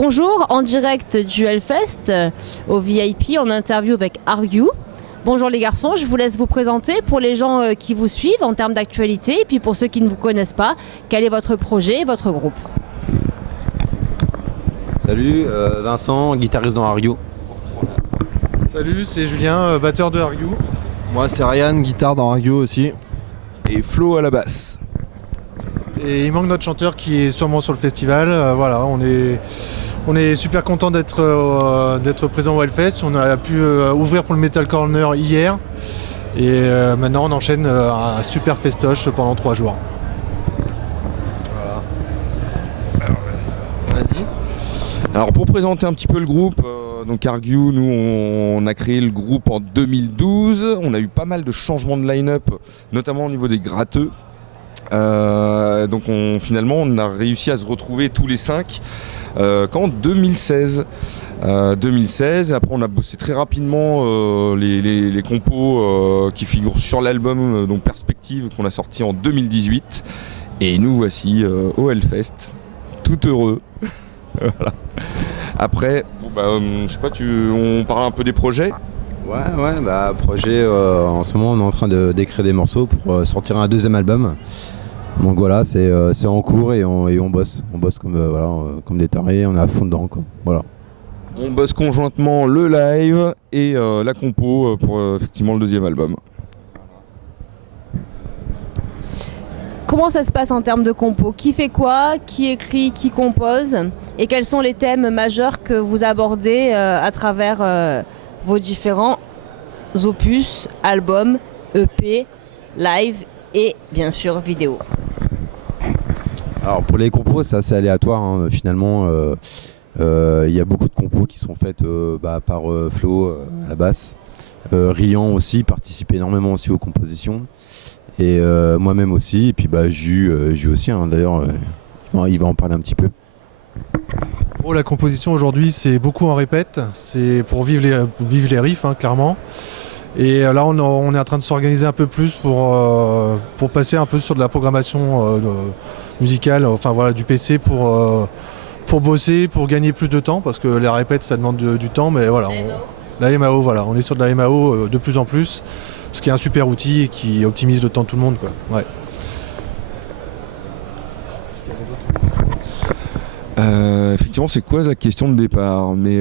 Bonjour, en direct du Hellfest, au VIP, en interview avec Argue. Bonjour les garçons, je vous laisse vous présenter pour les gens qui vous suivent en termes d'actualité et puis pour ceux qui ne vous connaissent pas, quel est votre projet et votre groupe? Salut, Vincent, guitariste dans Argue. Salut, c'est Julien, batteur de Argue. Moi c'est Ryan, guitare dans Argue aussi. Et Flo à la basse. Et il manque notre chanteur qui est sûrement sur le festival. Voilà, on est super content d'être présent au Hellfest. On a pu ouvrir pour le Metal Corner hier. Et maintenant on enchaîne un super festoche pendant 3 jours. Voilà. Vas-y. Alors pour présenter un petit peu le groupe, donc Argue, nous on a créé le groupe en 2012. On a eu pas mal de changements de line-up, notamment au niveau des gratteux. Donc finalement on a réussi à se retrouver tous les 5 qu'en 2016. 2016, après on a bossé très rapidement les compos qui figurent sur l'album donc Perspective qu'on a sorti en 2018 et nous voici au Hellfest, tout heureux. Voilà. Après, je sais pas, on parle un peu des projets. Ouais, projet, en ce moment on est en train d'écrire des morceaux pour sortir un 2e album. Donc voilà, c'est en cours et on bosse. On bosse comme des tarés, on est à fond dedans, quoi. Voilà. On bosse conjointement le live et la compo pour effectivement le 2e album. Comment ça se passe en termes de compo? Qui fait quoi? Qui écrit? Qui compose? Et quels sont les thèmes majeurs que vous abordez à travers vos différents opus, albums, EP, live et bien sûr vidéo? Alors pour les compos, c'est assez aléatoire, hein. Finalement, il y a beaucoup de compos qui sont faites par Flo à la basse. Rian aussi participe énormément aussi aux compositions. Et moi-même aussi, et puis Jus aussi, hein. D'ailleurs il va en parler un petit peu. Pour la composition aujourd'hui, c'est beaucoup en répète, c'est pour vivre les riffs, hein, clairement. Et là on est en train de s'organiser un peu plus pour passer un peu sur de la programmation musicale, enfin voilà, du PC pour bosser, pour gagner plus de temps, parce que les répètes ça demande du temps, mais voilà, la MAO, voilà, on est sur de la MAO de plus en plus, ce qui est un super outil et qui optimise le temps de tout le monde, quoi. Ouais. Effectivement, c'est quoi la question de départ? Mais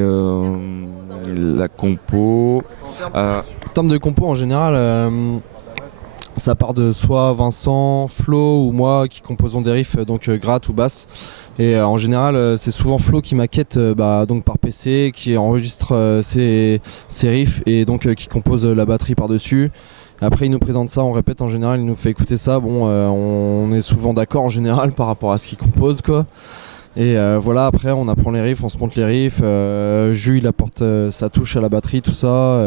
la compo. En termes de compo en général, ça part de soit Vincent, Flo ou moi qui composons des riffs, donc gratte ou basse. Et en général, c'est souvent Flo qui maquette donc par PC, qui enregistre ses riffs et donc qui compose la batterie par-dessus. Après il nous présente ça, on répète, en général il nous fait écouter ça. Bon, on est souvent d'accord en général par rapport à ce qu'il compose, quoi. Et voilà, après on apprend les riffs, on se monte les riffs, Jus il apporte sa touche à la batterie, tout ça.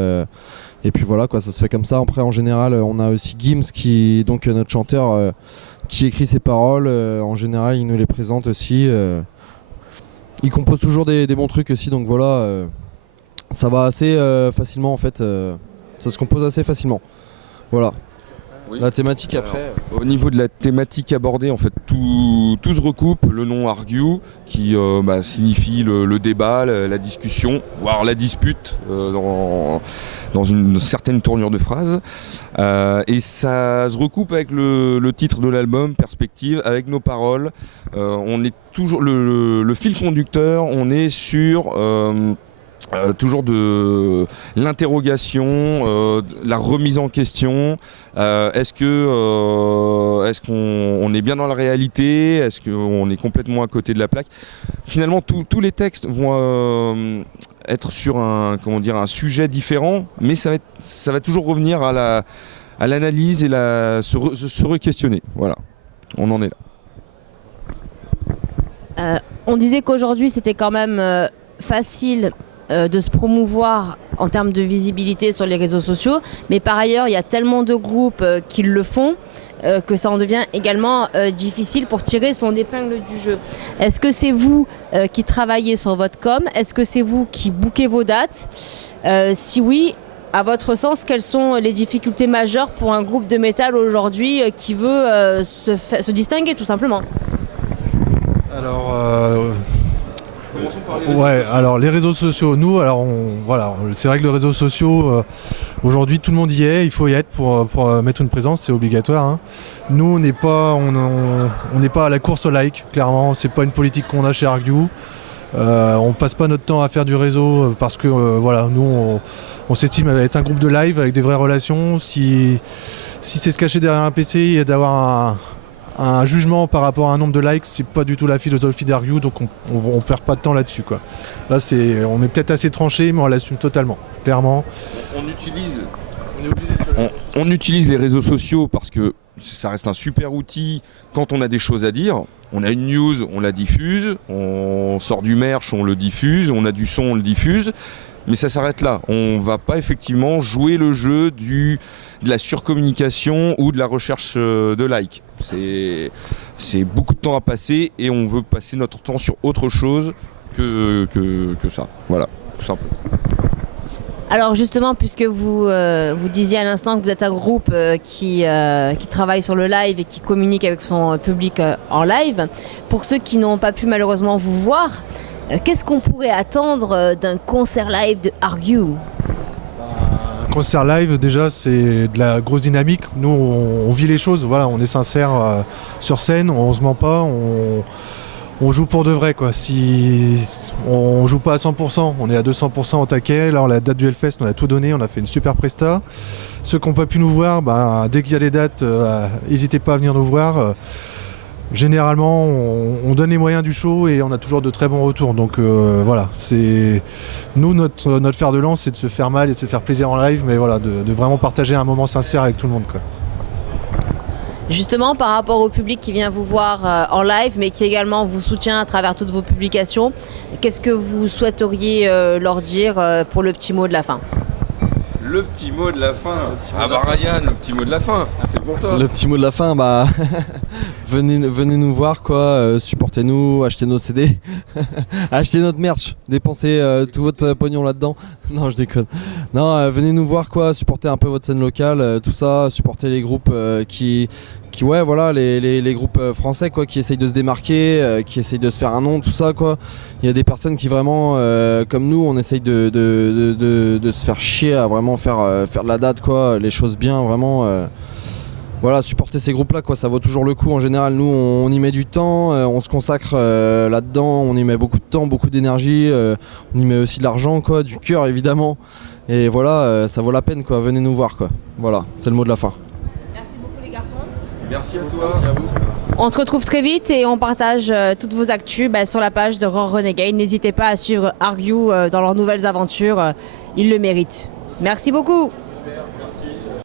Et puis voilà, quoi, ça se fait comme ça. Après en général on a aussi Gims qui, donc notre chanteur, qui écrit ses paroles. En général il nous les présente aussi. Il compose toujours des bons trucs aussi, donc voilà, ça va assez facilement en fait, ça se compose assez facilement. Voilà. Oui. La thématique après. Au niveau de la thématique abordée, en fait, tout se recoupe. Le nom Argue, qui signifie le débat, la discussion, voire la dispute dans une certaine tournure de phrase. Et ça se recoupe avec le titre de l'album, Perspective, avec nos paroles. On est toujours le fil conducteur, on est sur... toujours de l'interrogation, la remise en question. Est-ce qu'on est bien dans la réalité? Est-ce qu'on est complètement à côté de la plaque? Finalement, tous les textes vont être sur un sujet différent, mais ça va toujours revenir à l'analyse et se re-questionner. Voilà, on en est là. On disait qu'aujourd'hui c'était quand même facile de se promouvoir en termes de visibilité sur les réseaux sociaux, mais par ailleurs il y a tellement de groupes qui le font que ça en devient également difficile pour tirer son épingle du jeu. Est-ce que c'est vous qui travaillez sur votre com? Est-ce que c'est vous qui bookez vos dates? Si oui, à votre sens, quelles sont les difficultés majeures pour un groupe de métal aujourd'hui qui veut se distinguer tout simplement? Alors, Ouais, alors les réseaux sociaux, nous, c'est vrai que les réseaux sociaux, aujourd'hui tout le monde y est, il faut y être pour mettre une présence, c'est obligatoire, hein. Nous, on n'est pas à la course au like, clairement, c'est pas une politique qu'on a chez Argue. On passe pas notre temps à faire du réseau parce que nous on s'estime être un groupe de live avec des vraies relations. Si c'est se cacher derrière un PC et d'avoir un jugement par rapport à un nombre de likes, c'est pas du tout la philosophie d'Argue, donc on perd pas de temps là-dessus, quoi. Là on est peut-être assez tranché, mais on l'assume totalement, clairement. On utilise les réseaux sociaux parce que ça reste un super outil quand on a des choses à dire. On a une news, on la diffuse, on sort du merch, on le diffuse, on a du son, on le diffuse, mais ça s'arrête là. On ne va pas effectivement jouer le jeu de la surcommunication ou de la recherche de likes. C'est beaucoup de temps à passer et on veut passer notre temps sur autre chose que ça. Voilà, tout simplement. Alors justement, puisque vous disiez à l'instant que vous êtes un groupe qui travaille sur le live et qui communique avec son public en live, pour ceux qui n'ont pas pu malheureusement vous voir, qu'est-ce qu'on pourrait attendre d'un concert live de Argue ? Un concert live, déjà, c'est de la grosse dynamique. Nous, on vit les choses, voilà, on est sincère sur scène, on se ment pas, on joue pour de vrai, quoi. Si on joue pas à 100%, on est à 200% au taquet. Là, la date du Hellfest, on a tout donné, on a fait une super presta. Ceux qui n'ont pas pu nous voir, dès qu'il y a des dates, n'hésitez pas à venir nous voir. Généralement, on donne les moyens du show et on a toujours de très bons retours. Donc voilà, c'est nous, notre fer de lance, c'est de se faire mal et de se faire plaisir en live, mais voilà, de vraiment partager un moment sincère avec tout le monde, quoi. Justement, par rapport au public qui vient vous voir en live, mais qui également vous soutient à travers toutes vos publications, qu'est-ce que vous souhaiteriez leur dire pour le petit mot de la fin ? Le petit mot de la fin. Ryan, le petit mot de la fin, c'est pour toi. Le petit mot de la fin, venez nous voir, quoi, supportez-nous, achetez nos CD, achetez notre merch, dépensez tout votre pognon là-dedans. Non, je déconne. Non, venez nous voir, quoi, supportez un peu votre scène locale, tout ça, supportez les groupes les groupes français, quoi, qui essayent de se démarquer, qui essayent de se faire un nom, tout ça, quoi. Il y a des personnes qui vraiment, comme nous, on essaye de se faire chier à vraiment faire de la date, quoi, les choses bien, vraiment. Voilà, supporter ces groupes-là, quoi, ça vaut toujours le coup. En général, nous, on y met du temps, on se consacre là-dedans, on y met beaucoup de temps, beaucoup d'énergie, on y met aussi de l'argent, quoi, du cœur, évidemment. Et voilà, ça vaut la peine, quoi. Venez nous voir, quoi. Voilà, c'est le mot de la fin. Merci beaucoup les garçons. Merci à toi. Merci à vous. On se retrouve très vite et on partage toutes vos actus sur la page de Raw Renegade. N'hésitez pas à suivre Argue dans leurs nouvelles aventures, ils le méritent. Merci beaucoup. Merci.